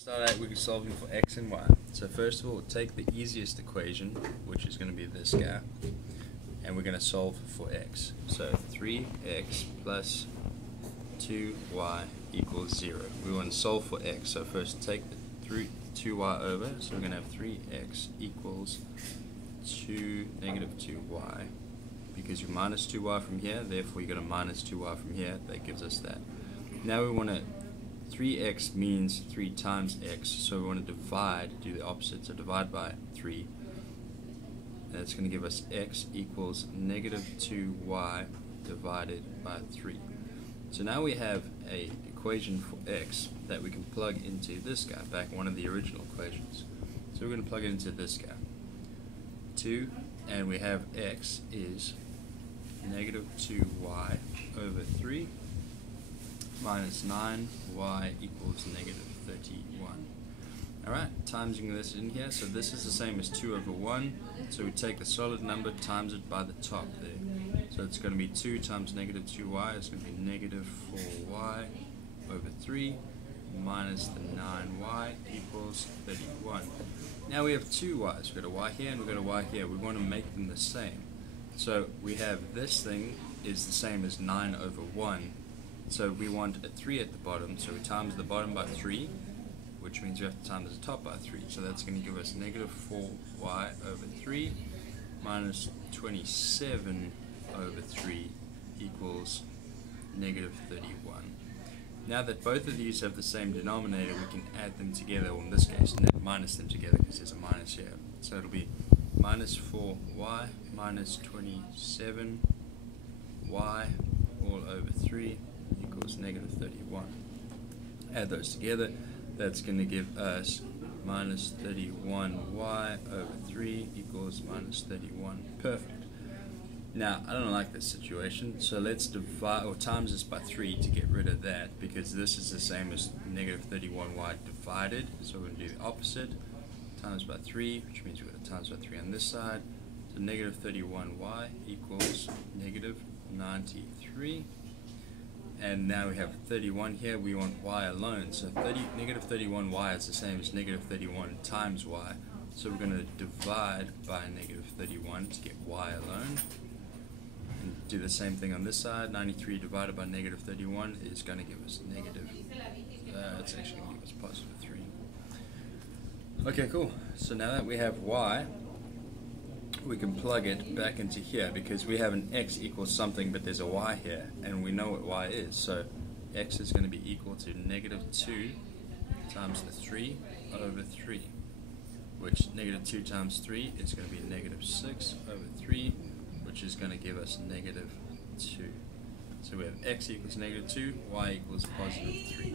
Start out, we're solving for x and y. So first of all, take the easiest equation, which is going to be this guy, and we're going to solve for x. So 3x plus 2y equals 0. We want to solve for x, so first take the 2y over, so we're going to have 3x equals negative 2y, because you minus 2y from here, therefore you got a minus 2y from here, that gives us that. Now we want to 3x means 3 times x, so we want to divide, do the opposite, so divide by 3. And that's going to give us x equals negative 2y divided by 3. So now we have a equation for x that we can plug into this guy, back one of the original equations. So we're going to plug it into this guy. 2, and we have x is negative 2y over 3 minus 9y equals negative 31. Alright, timesing this in here, so this is the same as 2 over 1, so we take the solid number, times it by the top there. So it's going to be 2 times negative 2y, it's going to be negative 4y over 3 minus the 9y equals 31. Now we have two y's, we've got a y here and we've got a y here. We want to make them the same. So we have this thing is the same as 9 over 1. So we want a 3 at the bottom, so we times the bottom by 3, which means we have to times the top by 3. So that's going to give us negative 4y over 3 minus 27 over 3 equals negative 31. Now that both of these have the same denominator, we can add them together, or in this case, minus them together because there's a minus here. So it'll be minus 4y minus 27y all over 3 equals negative 31. Add those together, that's going to give us minus 31y over 3 equals minus 31. Perfect. Now, I don't like this situation, so let's divide or times this by 3 to get rid of that, because this is the same as negative 31y divided, so we're going to do the opposite. Times by 3, which means we're going to times by 3 on this side. So negative 31y equals negative 93. And now we have 31 here, we want y alone. So negative 31y is the same as negative 31 times y. So we're going to divide by negative 31 to get y alone. And do the same thing on this side. 93 divided by negative 31 is going to give us negative, it's actually going to give us positive 3. Okay, cool. So now that we have y, we can plug it back into here because we have an x equals something, but there's a y here, and we know what y is. So x is going to be equal to negative 2 times the 3 over 3, which negative 2 times 3 is going to be negative 6 over 3, which is going to give us negative 2. So we have x equals negative 2, y equals positive 3.